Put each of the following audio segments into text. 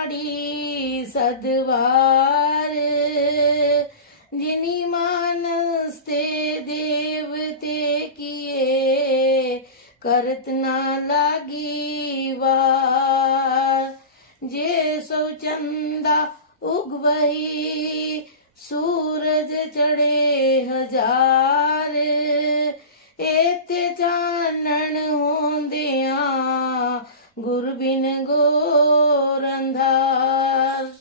लाड़ी सदवार, जिनी मानस ते देवते किए, करत ना लागी वार। जे सो चंदा उगवही, सूरज चढ़े हजार, एते चानण होंदिया, गुरु बिन घोर अंधार।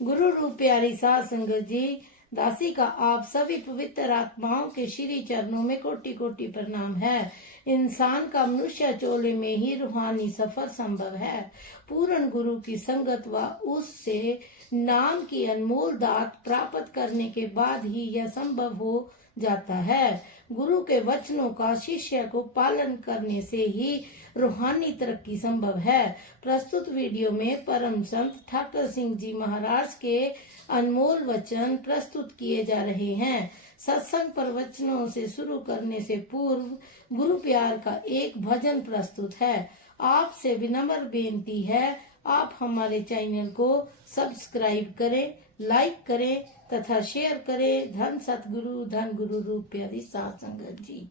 गुरु रूप प्यारी साध संगत जी, दासी का आप सभी पवित्र आत्माओं के श्री चरणों में कोटि कोटि प्रणाम है। इंसान का मनुष्य चोले में ही रूहानी सफर संभव है। पूर्ण गुरु की संगत व उससे नाम की अनमोल दात प्राप्त करने के बाद ही यह संभव हो जाता है। गुरु के वचनों का शिष्य को पालन करने से ही रूहानी तरक्की संभव है। प्रस्तुत वीडियो में परम संत ठाकर सिंह जी महाराज के अनमोल वचन प्रस्तुत किए जा रहे हैं। सत्संग प्रवचनों से शुरू करने से पूर्व गुरु प्यार का एक भजन प्रस्तुत है। आपसे विनम्र बेनती है, आप हमारे चैनल को सब्सक्राइब करें, लाइक करें तथा शेयर करें। धन सतगुरु, धन गुरु रूप प्यारी साध संगत जी।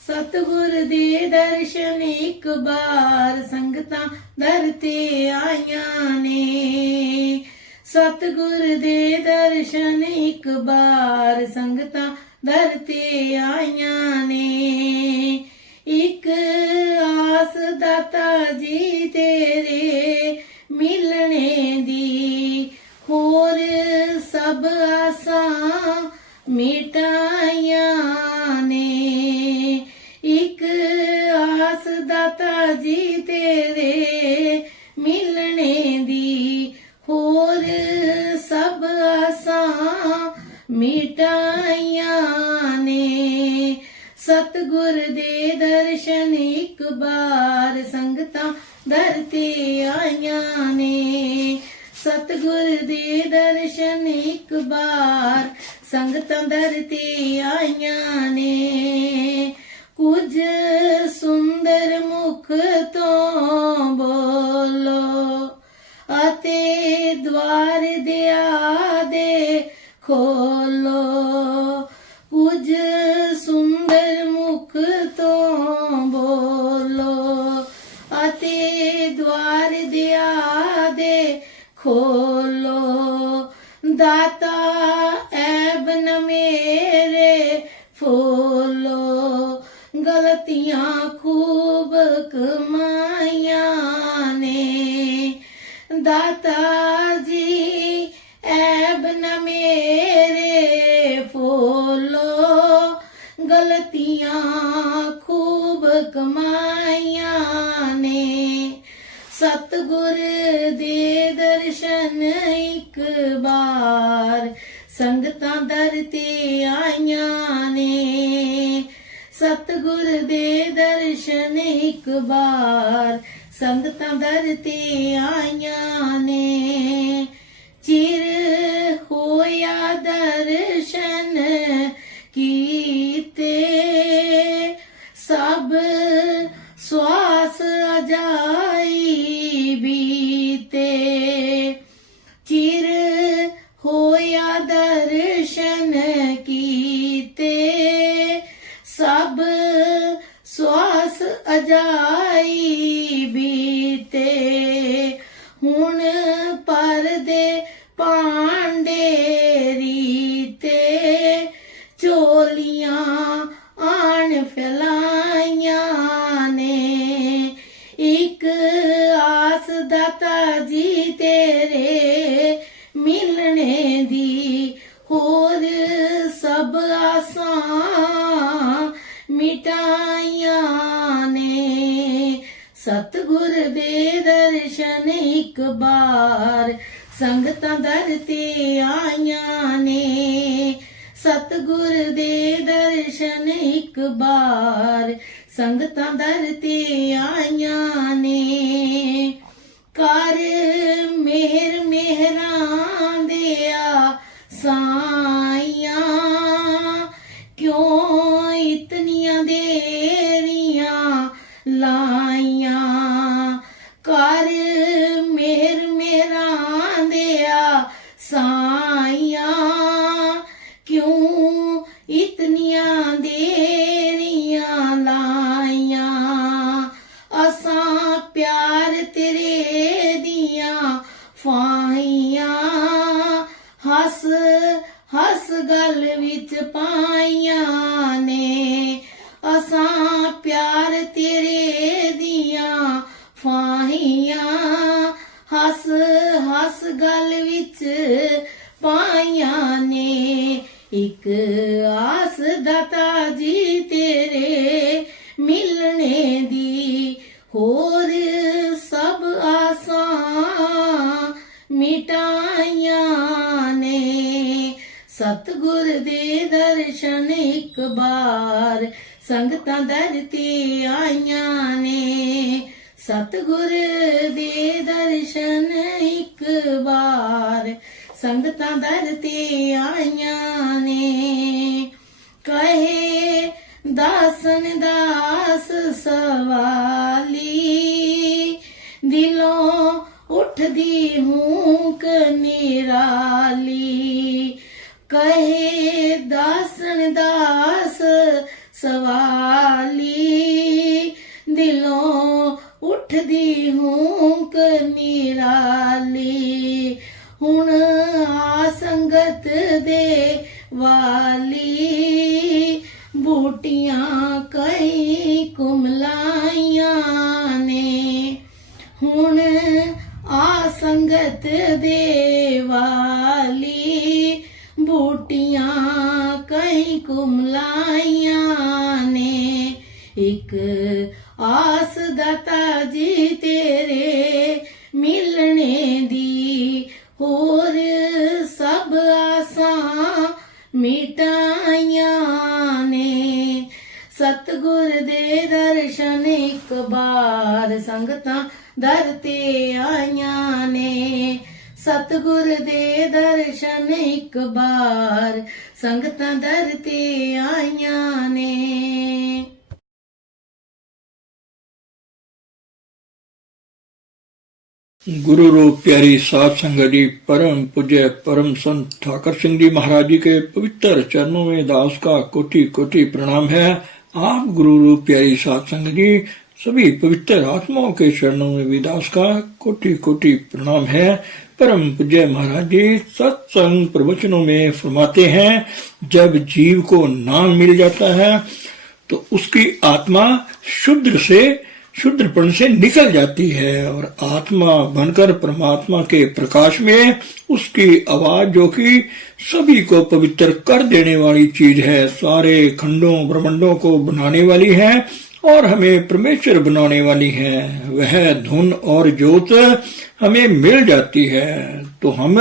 सतगुर दे दर्शन एक बार, संगतां दर ते आईयां ने। सतगुर दे दर्शन एक बार, संगतां दर ते आईयां ने। एक आस दाता जी तेरे मिलने दी, होर सब आसां मिटाइयां ने। एक आस दाता जी तेरे मिलने दी, होर सब आसां मिटाइयां ने। सतगुर दे दर्शन एक बार, संगतां दर ते आईयां ने। सतगुर दे दर्शन एक बार, संगतां दर ते आईयां ने। कुछ सुंदर मुख तो बोलो, अते द्वार दिया दे खोलो। कुछ सुंदर मुख तो बोलो, अते द्वार दिया दे खोलो। दाता ऐब न मेरे फोलो, गलतियां खूब कमाइयां ने। दाता जी ऐब न मेरे फोलो, गलतियां खूब कमाइयां ने। सतगुर दे दर्शन एक बार, संगतां दर ते आईयां ने। सतगुर दे दर्शन एक बार, संगतां दर ते आईयां ने। चिर होया दर्शन कीते, सब श्वास अजाई बीते। चिर होया दर्शन कीते, सब श्वास अजाई बीते। हुण परदे पांडे रीते, चोलियां आन फैलाइयां ने। एक आस दाता जी तेरे मिलने दी, होर सब आसां मिटाइयां ने। सतगुर दे दर्शन एक बार, संगतां दर ते आईयां ने। सतगुर दे दर्शन एक बार, संगतां दर ते आईयां ने। कर मेहर मेहरां दिया साइयां, क्यों इतनियां देरियां ਲਾਈਆਂ। ਕਰ ਮੇਰ ਮੇਰਾਂ ਦਿਆ ਸਾਈਆਂ, ਕਿਉਂ ਇਤਨੀਆਂ ਦੇਰੀਆਂ ਲਾਈਆਂ। ਅਸਾਂ ਪਿਆਰ ਤੇਰੇ ਦੀਆਂ ਫਾਹੀਆਂ, ਹੱਸ ਹੱਸ ਗਲ ਵਿੱਚ ਪਾਈਆਂ ਨੇ। ਅਸਾਂ ਪਿਆਰ ਤੇਰੇ ਦੀਆਂ ਫਾਹੀਆਂ, ਹੱਸ ਹੱਸ ਗਲ ਵਿੱਚ ਪਾਈਆਂ ਨੇ। ਇੱਕ ਆਸ ਦਾਤਾ ਜੀ ਤੇਰੇ ਮਿਲਣੇ ਦੀ, ਹੋਰ ਸਭ ਆਸਾਂ ਮਿਟਾਈਆਂ ਨੇ। ਸਤਿਗੁਰ ਦੇ ਦਰਸ਼ਨ ਇੱਕ ਬਾਰ ਸੰਗਤਾਂ ਦਰ ਤੇ ਆਈਆਂ ਨੇ। ਸਤਿਗੁਰ ਦੇ ਦਰਸ਼ਨ ਇੱਕ ਵਾਰ ਸੰਗਤਾਂ ਦਰ ਤੇ ਆਈਆਂ ਨੇ। ਕਹੇ ਦਾਸਨ ਦਾਸ ਸਵਾਲੀ, ਦਿਲੋਂ ਉੱਠਦੀ ਹੂਕ ਨਿਰਾਲੀ। ਕਹੇ ਦਾਸਨ ਦਾਸ ਸਵਾਲੀ, ਦਿਲੋਂ ਉੱਠਦੀ ਹੂਕ ਨਿਰਾਲੀ। ਹੁਣ ਆ ਸੰਗਤ ਦੇ ਵਾਲੀ, ਬੂਟੀਆਂ ਕਈ ਕੁਮਲਾਈਆਂ ਨੇ। ਹੁਣ ਆ ਸੰਗਤ ਦੇ ਵਾਲੀ, ਬੂਟੀਆਂ ਕਈ ਕੁਮਲਾਈਆਂ ਨੇ। ਇੱਕ ਆਸ ਦਾਤਾ ਜੀ ਤੇਰੇ ਮਿਲਣੇ ਦੀ, ਹੋਰ ਸਭ ਆਸਾਂ ਮਿਟਾਈਆਂ ਨੇ। ਸਤਿਗੁਰ ਦੇ ਦਰਸ਼ਨ ਇੱਕ ਬਾਰ ਸੰਗਤਾਂ ਦਰ ਤੇ ਆਈਆਂ ਨੇ। ਸਤਿਗੁਰ ਦੇ ਦਰਸ਼ਨ ਇੱਕ ਬਾਰ ਸੰਗਤਾਂ ਦਰ ਤੇ ਆਈਆਂ ਨੇ। गुरु रूप प्यारी साध संगत जी, परम पूज्य परम संत ठाकर सिंह जी महाराज जी के पवित्र चरणों में दास का कोटि कोटि प्रणाम है। आप गुरु रूप प्यारी साध संगत जी सभी पवित्र आत्माओं के चरणों में भी दास का कोटि कोटि प्रणाम है। परम पूज्य महाराज जी सत्संग प्रवचनों में फरमाते हैं, जब जीव को नाम मिल जाता है तो उसकी आत्मा शुद्रपन से निकल जाती है और आत्मा बनकर परमात्मा के प्रकाश में उसकी आवाज, जो कि सभी को पवित्र कर देने वाली चीज है, सारे खंडों ब्रह्मांडों को बनाने वाली है और हमें परमेश्वर बनाने वाली है, वह धुन और ज्योत हमें मिल जाती है तो हम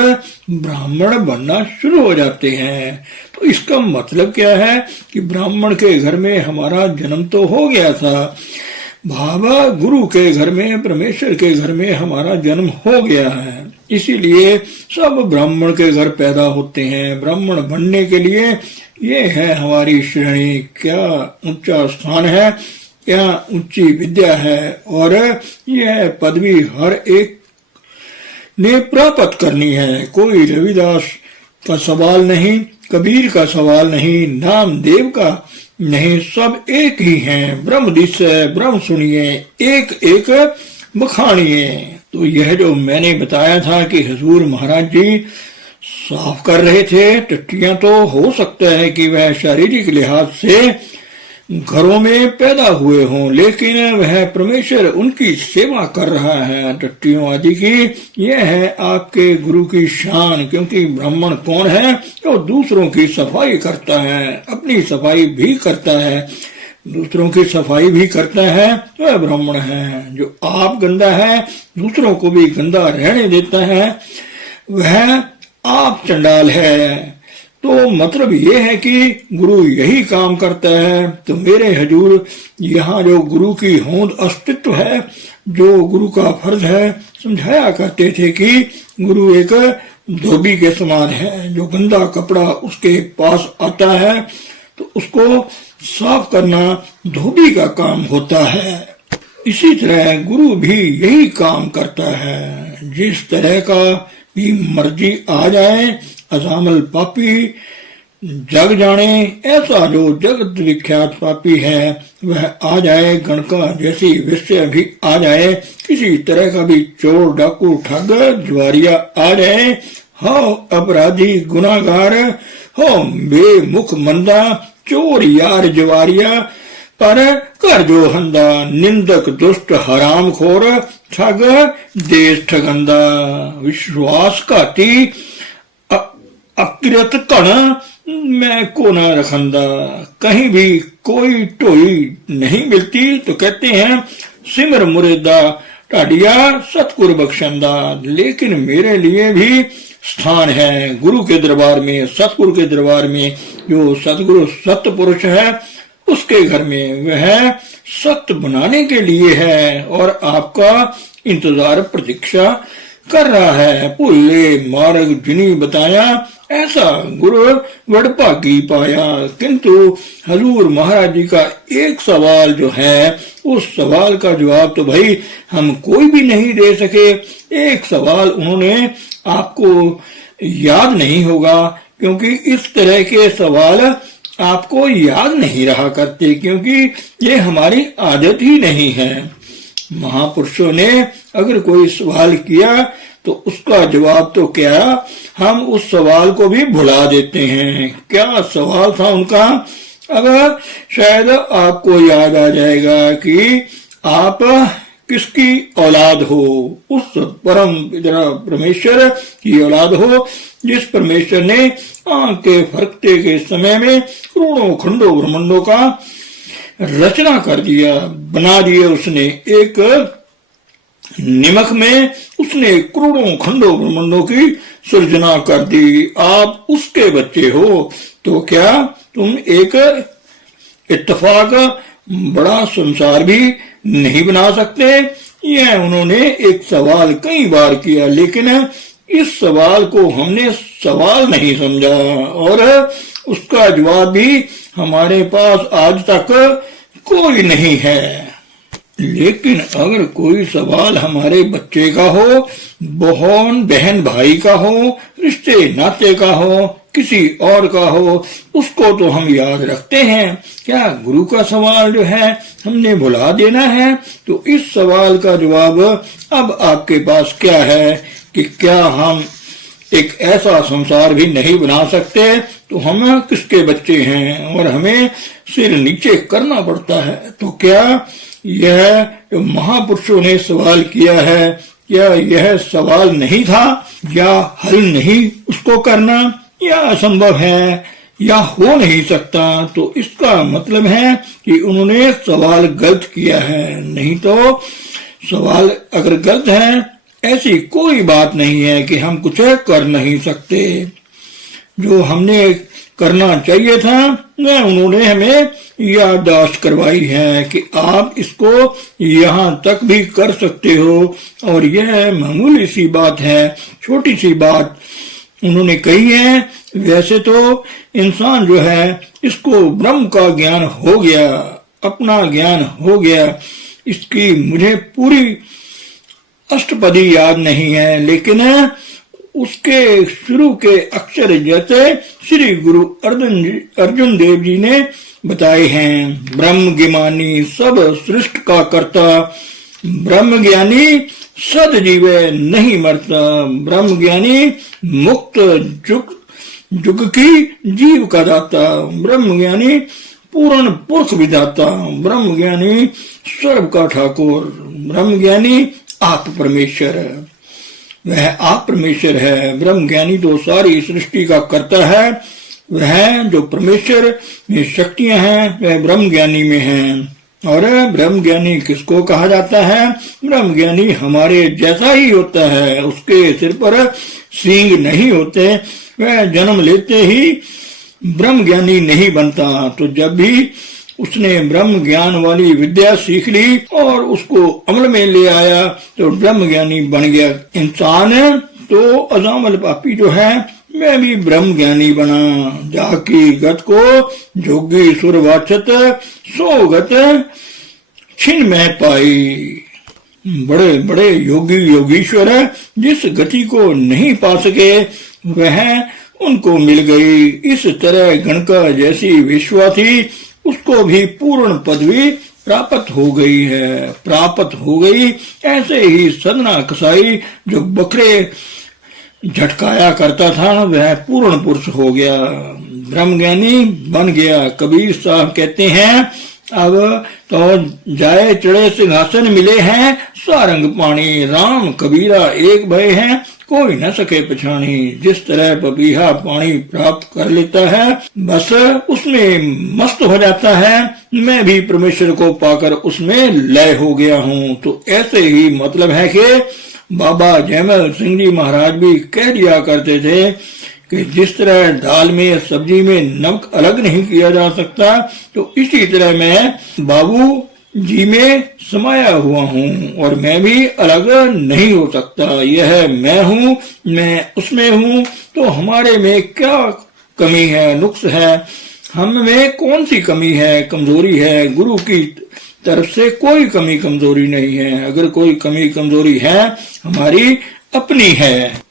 ब्राह्मण बनना शुरू हो जाते हैं। तो इसका मतलब क्या है कि ब्राह्मण के घर में हमारा जन्म तो हो गया था, भावा गुरु के घर में, परमेश्वर के घर में हमारा जन्म हो गया है, इसीलिए सब ब्राह्मण के घर पैदा होते हैं। ब्राह्मण बनने के लिए ये है हमारी श्रेणी, क्या ऊंचा स्थान है, क्या ऊंची विद्या है और यह पदवी हर एक ने प्राप्त करनी है। कोई रविदास का सवाल नहीं, कबीर का सवाल नहीं, नामदेव का नहीं, सब एक ही हैं। ब्रह्म दिशे ब्रह्म सुनिए, एक एक बखानिए। तो यह जो मैंने बताया था कि हुजूर महाराज जी साफ कर रहे थे टट्टियां, तो हो सकता है कि वह शारीरिक लिहाज से घरों में पैदा हुए हों, लेकिन वह परमेश्वर उनकी सेवा कर रहा है टट्टियों आदि की। यह है आपके गुरु की शान, क्योंकि ब्राह्मण कौन है? तो दूसरों की सफाई करता है, अपनी सफाई भी करता है, दूसरों की सफाई भी करता है, वह ब्राह्मण है। जो आप गंदा है दूसरों को भी गंदा रहने देता है, वह आप चंडाल है। तो मतलब ये है कि गुरु यही काम करता है। तो मेरे हजूर यहाँ जो गुरु की होंद अस्तित्व है, जो गुरु का फर्ज है, समझाया करते थे कि गुरु एक धोबी के समान है। जो गंदा कपड़ा उसके पास आता है तो उसको साफ करना धोबी का काम होता है। इसी तरह गुरु भी यही काम करता है। जिस तरह का भी मर्जी आ जाए, अजामल पापी जग जाने ऐसा जो जगत विख्यात पापी है वह आ जाए, गणका जैसी विषय भी आ जाए, किसी तरह का भी चोर डाकू ठग जुआरिया आ जाए, हो अपराधी गुनाहगार, हो बेमुख मंदा, चोर यार जुआरिया, पर कर जो हंदा, निंदक दुष्ट हरामखोर, ठग देश ठगंदा, विश्वासघाती अकृत कण मैं को न रखंदा। कहीं भी कोई टोई नहीं मिलती तो कहते हैं सिमर मुरेदा टाडिया सतगुरु बख्शंदा। लेकिन मेरे लिए भी स्थान है गुरु के दरबार में, सतगुरु के दरबार में। जो सतगुरु सत्य पुरुष है उसके घर में वह सत्य बनाने के लिए है और आपका इंतजार प्रतीक्षा कर रहा है। भूले मार्ग जिनी बताया, ऐसा गुरु वडभागी पाया। किंतु हजूर महाराज जी का एक सवाल जो है, उस सवाल का जवाब तो भाई हम कोई भी नहीं दे सके। एक सवाल उन्होंने आपको याद नहीं होगा, क्योंकि इस तरह के सवाल आपको याद नहीं रहा करते, क्योंकि ये हमारी आदत ही नहीं है। महापुरुषों ने अगर कोई सवाल किया तो उसका जवाब तो क्या, हम उस सवाल को भी भुला देते हैं। क्या सवाल था उनका? अब शायद आपको याद आ जाएगा कि आप किसकी औलाद हो। उस परम परमेश्वर की औलाद हो जिस परमेश्वर ने आंख के फरकते के समय में करोड़ों खंडों ब्रह्मांडों का रचना कर दिया, बना दिया। उसने एक निमक में उसने करोड़ों खंडों ब्रह्मांडों की सृजना कर दी। आप उसके बच्चे हो तो क्या तुम एक इत्तेफाक बड़ा संसार भी नहीं बना सकते? यह उन्होंने एक सवाल कई बार किया, लेकिन इस सवाल को हमने सवाल नहीं समझा और उसका जवाब भी हमारे पास आज तक कोई नहीं है। लेकिन अगर कोई सवाल हमारे बच्चे का हो, बहन बहन भाई का हो, रिश्ते नाते का हो, किसी और का हो, उसको तो हम याद रखते हैं। क्या गुरु का सवाल जो है हमने भुला देना है? तो इस सवाल का जवाब अब आपके पास क्या है कि क्या हम एक ऐसा संसार भी नहीं बना सकते? तो हम किसके बच्चे हैं और हमें सिर नीचे करना पड़ता है। तो क्या यह जो महापुरुषों ने सवाल किया है, क्या यह सवाल नहीं था या हल नहीं उसको करना, या असंभव है या हो नहीं सकता? तो इसका मतलब है कि उन्होंने सवाल गलत किया है। नहीं तो सवाल अगर गलत है, ऐसी कोई बात नहीं है कि हम कुछ कर नहीं सकते। जो हमने करना चाहिए था वह उन्होंने हमें याददाश्त करवाई है कि आप इसको यहाँ तक भी कर सकते हो, और यह मामूली सी बात है, छोटी सी बात उन्होंने कही है। वैसे तो इंसान जो है इसको ब्रह्म का ज्ञान हो गया, अपना ज्ञान हो गया। इसकी मुझे पूरी अष्टपदी याद नहीं है, लेकिन उसके शुरू के अक्षर जैसे श्री गुरु अर्जुन देव जी ने बताए हैं। ब्रह्म ज्ञानी सब सृष्ट का करता, ब्रह्म ज्ञानी सद जीवे नहीं मरता। ब्रह्म ज्ञानी मुक्त जुग की जीव का दाता, ब्रह्म ज्ञानी पूर्ण पुरुष विधाता, ब्रह्म ज्ञानी सर्व का ठाकुर, ब्रह्म ज्ञानी आप परमेश्वर है। वह आप परमेश्वर है। ब्रह्म ज्ञानी तो सारी सृष्टि का करता है। वह जो परमेश्वर में शक्तियां हैं वह ब्रह्म ज्ञानी में हैं। और ब्रह्म ज्ञानी किसको कहा जाता है? ब्रह्म ज्ञानी हमारे जैसा ही होता है, उसके सिर पर सींग नहीं होते, वह जन्म लेते ही ब्रह्म ज्ञानी नहीं बनता। तो जब भी उसने ब्रह्म ज्ञान वाली विद्या सीख ली और उसको अमल में ले आया तो ब्रह्म ज्ञानी बन गया। इंसान तो अजामल पापी जो है मैं भी ब्रह्म ज्ञानी बना। जाकी गत को जोगी सुर वाचत, सो गत छिन में पाई। बड़े बड़े योगी योगीश्वर जिस गति को नहीं पा सके वह उनको मिल गई। इस तरह गणका जैसी विश्वा थी उसको भी पूर्ण पदवी प्राप्त हो गई है, प्राप्त हो गई। ऐसे ही सदना कसाई जो बकरे झटकाया करता था वह पूर्ण पुरुष हो गया, ब्रह्मज्ञानी बन गया। कबीर साहब कहते हैं अब तो जाए चढ़े सिंहासन मिले हैं सारंग पानी, राम कबीरा एक भय है कोई न सके पछानी। जिस तरह पपीहा पानी प्राप्त कर लेता है बस उसमें मस्त हो जाता है, मैं भी परमेश्वर को पाकर उसमें लय हो गया हूँ। तो ऐसे ही मतलब है कि बाबा जयमल सिंह जी महाराज भी कह दिया करते थे कि जिस तरह दाल में सब्जी में नमक अलग नहीं किया जा सकता, तो इसी तरह मैं बाबू जी में समाया हुआ हूँ और मैं भी अलग नहीं हो सकता। यह मैं हूँ, मैं उसमें हूँ, तो हमारे में क्या कमी है, नुक्स है, हम में कौन सी कमी है, कमजोरी है? गुरु की तरफ से कोई कमी कमजोरी नहीं है। अगर कोई कमी कमजोरी है हमारी अपनी है।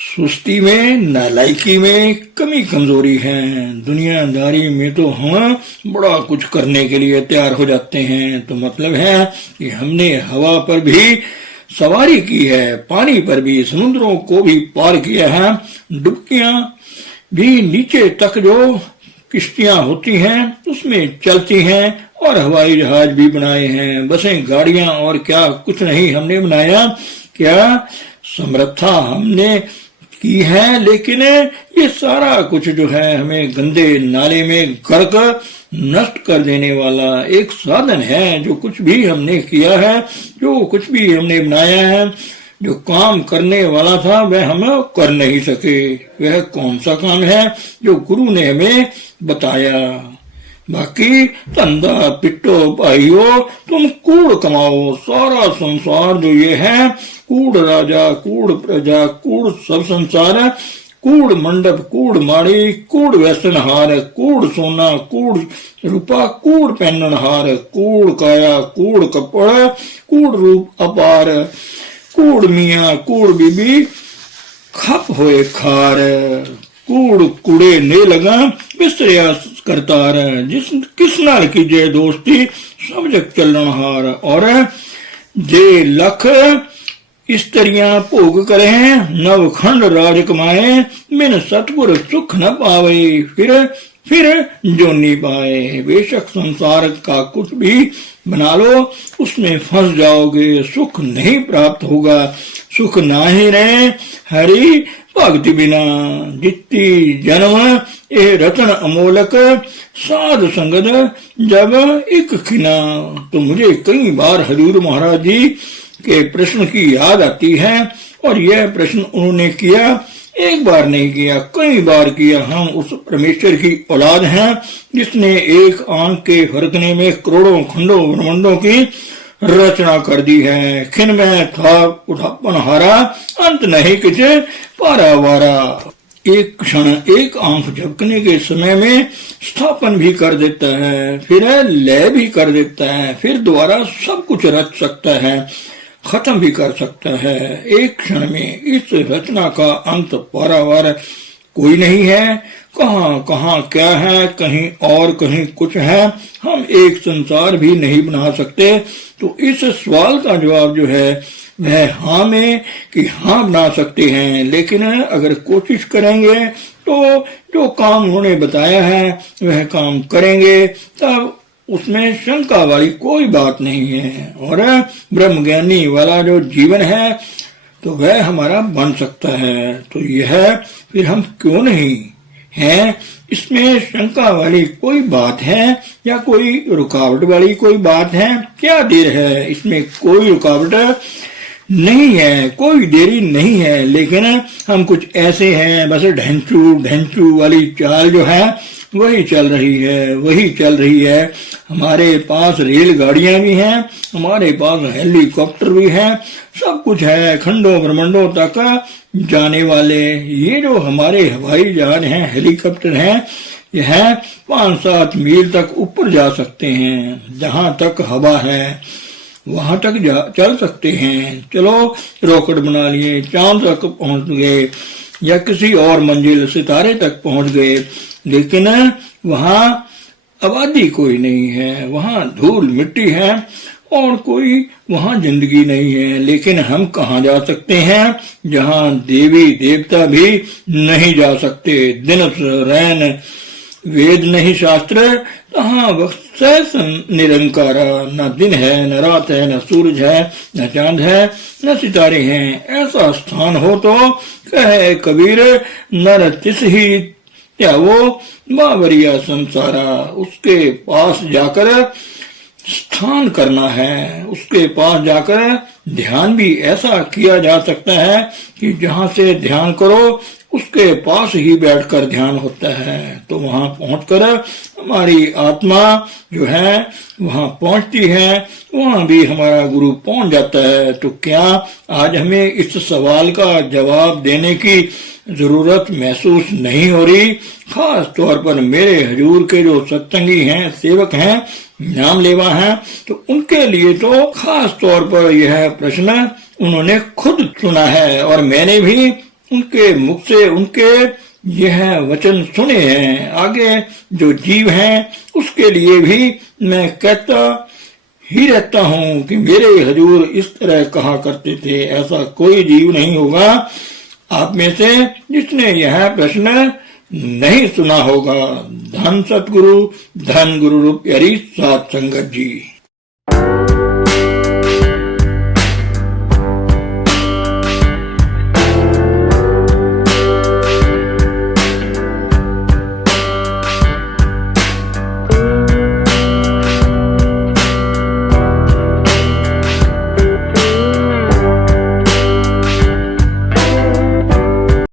सुस्ती में, नालायकी में कमी कमजोरी है। दुनियादारी में तो हम बड़ा कुछ करने के लिए तैयार हो जाते हैं, तो मतलब है कि हमने हवा पर भी सवारी की है, पानी पर भी, समुद्रों को भी पार किया है। डुबकियां भी नीचे तक जो किश्तियां होती हैं उसमें चलती हैं और हवाई जहाज भी बनाए हैं, बसें, गाड़ियां और क्या कुछ नहीं हमने बनाया, क्या समर्था हमने की है। लेकिन ये सारा कुछ जो है हमें गंदे नाले में गर्क नष्ट कर देने वाला एक साधन है। जो कुछ भी हमने किया है, जो कुछ भी हमने बनाया है, जो काम करने वाला था वह हम कर नहीं सके। वह कौन सा काम है जो गुरु ने हमें बताया? बाकी धंधा पिट्टो भाइयों तुम कूड़ कमाओ, सारा संसार जो ये है कूड़ राजा, कूड़ प्रजा, कूड़ सब संसार, कूड़ मंडप, कूड़ माड़ी, कूड़ व्यसनहार, कूड़ सोना, कूड़ रूपा, कूड़ पहननहार, कूड़ काया, कूड़ कपड़, कूड़ रूप अपार, कूड़ मियाँ, कूड़ बीबी, खप होए खार, कूड़ कूड़े ने लगा बिस्तरिया करतार, जिस किस नाल की जे दोस्ती सब जग चलन हार। और जे लख स्त्रियां भोग करे नवखंड राज कमाए, मिन सतपुर सुख न पावे, फिर जोनी पाए। बेशक संसार का कुछ भी बना लो उसमें फंस जाओगे, सुख नहीं प्राप्त होगा। सुख ना ही रहे हरि भक्ति बिना, जित्ती जन्म ए रतन अमोलक, साध संगत जब एक खिना। तो मुझे कई बार हजूर महाराज जी के प्रश्न की याद आती है, और यह प्रश्न उन्होंने किया, एक बार नहीं किया, कई बार किया। हम उस परमेश्वर की औलाद हैं जिसने एक आंख के फरकने में करोड़ों खंडों ब्रह्मांडों की रचना कर दी है। खिन में था उठापन हारा, अंत नहीं किछ पारा वारा। एक क्षण एक आंख झपकने के समय में स्थापन भी कर देता है, फिर लय भी कर देता है, फिर दोबारा सब कुछ रच सकता है, खत्म भी कर सकता है एक क्षण में। इस रचना का अंत पारावार कोई नहीं है। कहाँ कहाँ क्या है, कहीं और कहीं कुछ है, हम एक संसार भी नहीं बना सकते। तो इस सवाल का जवाब जो है वह हाँ में कि हाँ बना सकते हैं, लेकिन अगर कोशिश करेंगे तो जो काम उन्होंने बताया है वह काम करेंगे, तब उसमें शंका वाली कोई बात नहीं है। और ब्रह्मज्ञानी वाला जो जीवन है तो वह हमारा बन सकता है। तो यह फिर हम क्यों नहीं हैं, इसमें शंका वाली कोई बात है या कोई रुकावट वाली कोई बात है? क्या देर है, इसमें कोई रुकावट नहीं है, कोई देरी नहीं है। लेकिन हम कुछ ऐसे हैं, बस ढेंचू वाली चाल जो है वही चल रही है। हमारे पास रेलगाड़ियां भी हैं, हमारे पास हेलीकॉप्टर भी हैं, सब कुछ है, खंडों ब्रह्मांडों तक जाने वाले। ये जो हमारे हवाई जहाज हैं, हेलीकॉप्टर हैं, यह 5-7 मील तक ऊपर जा सकते हैं। जहां तक हवा है वहां तक चल सकते हैं। चलो रॉकेट बना लिए, चांद तक पहुंच गए या किसी और मंजिल सितारे तक पहुंच गए, लेकिन वहां आबादी कोई नहीं है, वहां धूल मिट्टी है और कोई वहां जिंदगी नहीं है। लेकिन हम कहाँ जा सकते हैं जहां देवी देवता भी नहीं जा सकते। दिन रैन वेद नहीं शास्त्र, तहाँ वक्त निरंकार। न दिन है, न रात है, न सूरज है, न चांद है, न सितारे हैं। ऐसा स्थान हो तो कहे कबीर, नर तिस ही त्यावो बावरिया संसारा। उसके पास जाकर स्थान करना है, उसके पास जाकर ध्यान भी ऐसा किया जा सकता है कि जहां से ध्यान करो उसके पास ही बैठकर ध्यान होता है। तो वहां पहुंचकर हमारी आत्मा जो है वहां पहुंचती है, वहां भी हमारा गुरु पहुंच जाता है। तो क्या आज हमें इस सवाल का जवाब देने की जरूरत महसूस नहीं हो रही? खास तौर पर मेरे हजूर के जो सत्संगी हैं, सेवक हैं, नाम लेवा हैं, तो उनके लिए तो खास तौर पर यह प्रश्न उन्होंने खुद सुना है और मैंने भी उनके मुख से उनके यह वचन सुने हैं। आगे जो जीव हैं उसके लिए भी मैं कहता ही रहता हूं कि मेरे हजूर इस तरह कहा करते थे। ऐसा कोई जीव नहीं होगा आप में से जिसने यह प्रश्न नहीं सुना होगा। धन सतगुरु, धन गुरु रूप प्यारी सात संगत जी।